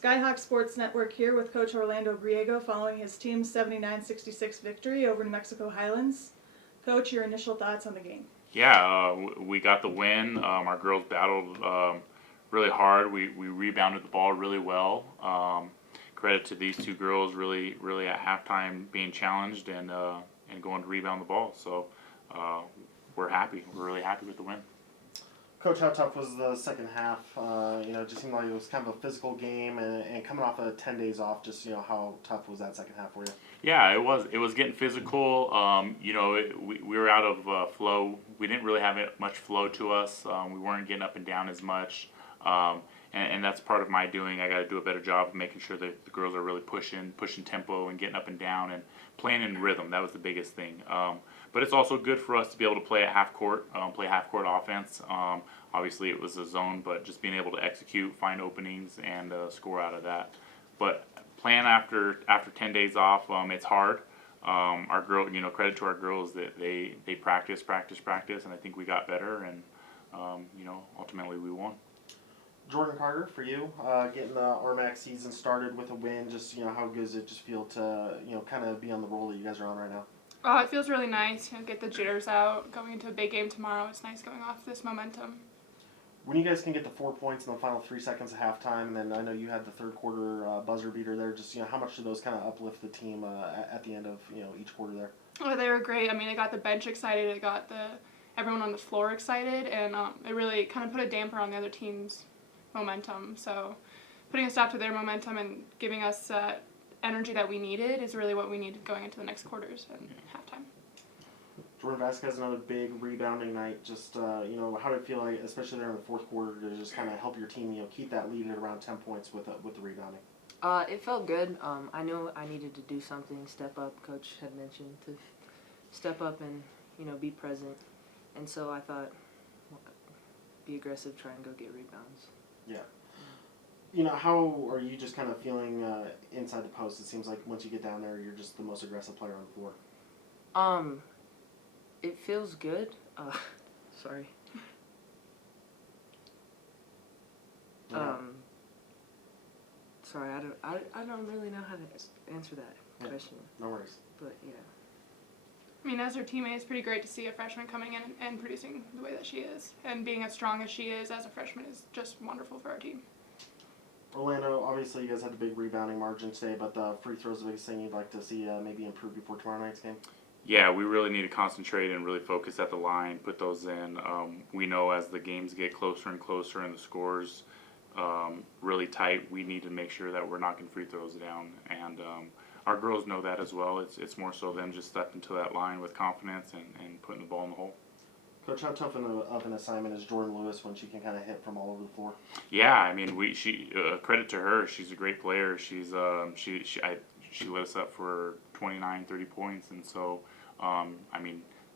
Skyhawk Sports Network here with Coach Orlando Griego following his team's 79-66 victory over New Mexico Highlands. Coach, your initial thoughts on the game? Yeah, we got the win. Our girls battled really hard. We rebounded the ball really well. Credit to these two girls really at halftime being challenged and going to rebound the ball. So we're happy. We're really happy with the win. Coach, how tough was the second half? It just seemed like it was kind of a physical game, and coming off of 10 days off, just how tough was that second half for you? Yeah, it was. It was getting physical. We were out of flow. We didn't really have much flow to us. We weren't getting up and down as much, and that's part of my doing. I got to do a better job of making sure that the girls are really pushing tempo and getting up and down and playing in rhythm. That was the biggest thing. But it's also good for us to be able to play at half court, play half court offense. Obviously, it was a zone, but just being able to execute, find openings, and score out of that. But playing after 10 days off, it's hard. Our girl, credit to our girls that they practice, and I think we got better, and ultimately we won. Jordan Carter, for you, getting the RMAC season started with a win, just how good does it just feel to kind of be on the roll that you guys are on right now? It feels really nice, get the jitters out. Going into a big game tomorrow, it's nice going off this momentum. When you guys can get the 4 points in the final 3 seconds of halftime, and then I know you had the third quarter buzzer beater there, just how much do those kind of uplift the team at the end of each quarter there? Oh, they were great. I mean, it got the bench excited, it got everyone on the floor excited, and it really kind of put a damper on the other team's momentum. So putting a stop to their momentum and giving us energy that we needed is really what we needed going into the next quarters and halftime. Jordan Vasquez, another big rebounding night. Just how did it feel like, especially there in the fourth quarter, to just kind of help your team keep that lead at around 10 points with the rebounding? It felt good. I know I needed to do something, step up. Coach had mentioned to step up and be present, and so I thought, be aggressive, try and go get rebounds. Yeah. How are you just kind of feeling inside the post? It seems like once you get down there, you're just the most aggressive player on the floor. It feels good. Sorry. Yeah. Sorry, I don't really know how to answer that question. No worries. But yeah. I mean, as her teammate, it's pretty great to see a freshman coming in and producing the way that she is. And being as strong as she is as a freshman is just wonderful for our team. Orlando, obviously you guys had the big rebounding margin today, but the free throws the biggest thing you'd like to see maybe improve before tomorrow night's game? Yeah, we really need to concentrate and really focus at the line, put those in. We know as the games get closer and closer and the scores really tight, we need to make sure that we're knocking free throws down. And our girls know that as well. It's more so them just stepping to that line with confidence and putting the ball in the hole. Coach, how tough of an assignment is Jordan Lewis when she can kind of hit from all over the floor? Yeah, I mean, she credit to her. She's a great player. She's she lit us up for 29, 30 points, and so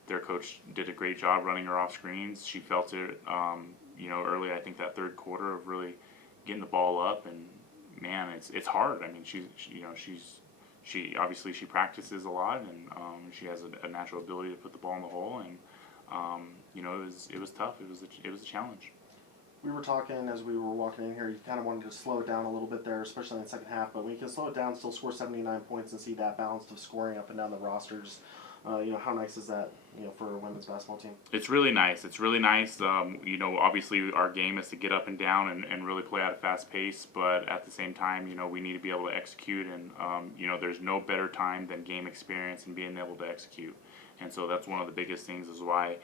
their coach did a great job running her off screens. She felt it, early. I think that third quarter of really getting the ball up, and man, it's hard. I mean, she obviously she practices a lot, and she has a natural ability to put the ball in the hole, and it was tough. It was a challenge. We were talking as we were walking in here, you kind of wanted to slow it down a little bit there, especially in the second half, but when you can slow it down, still score 79 points and see that balance of scoring up and down the rosters, how nice is that, for a women's basketball team? It's really nice. It's really nice. Obviously our game is to get up and down and really play at a fast pace, but at the same time, we need to be able to execute, and, there's no better time than game experience and being able to execute. And so that's one of the biggest things is why,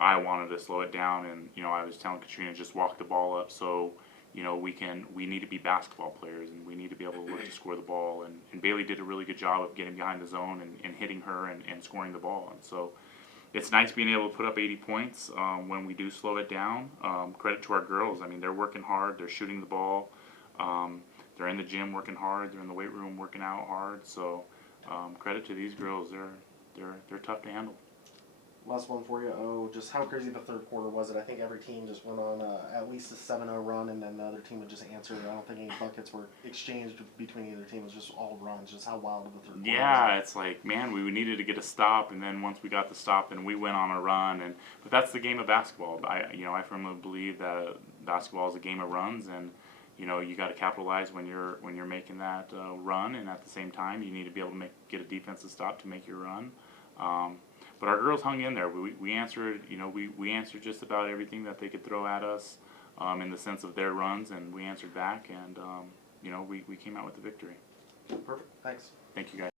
I wanted to slow it down, and, I was telling Katrina, just walk the ball up so, we need to be basketball players, and we need to be able to look to score the ball. And Bailey did a really good job of getting behind the zone and hitting her and scoring the ball. And so it's nice being able to put up 80 points when we do slow it down. Credit to our girls. I mean, they're working hard. They're shooting the ball. They're in the gym working hard. They're in the weight room working out hard. So credit to these girls. They're tough to handle. Last one for you. Just how crazy the third quarter was it? I think every team just went on at least a 7-0 run, and then the other team would just answer. I don't think any buckets were exchanged between either team. It was just all runs. Just how wild of the third quarter was. Yeah, it's like, man, we needed to get a stop, and then once we got the stop, then we went on a run. But that's the game of basketball. I firmly believe that basketball is a game of runs, and you know, you got to capitalize when you're making that run, and at the same time, you need to be able to get a defensive stop to make your run. But our girls hung in there. We answered, you know, we answered just about everything that they could throw at us in the sense of their runs, and we answered back, and you know, we came out with the victory. Perfect. Thanks. Thank you, guys.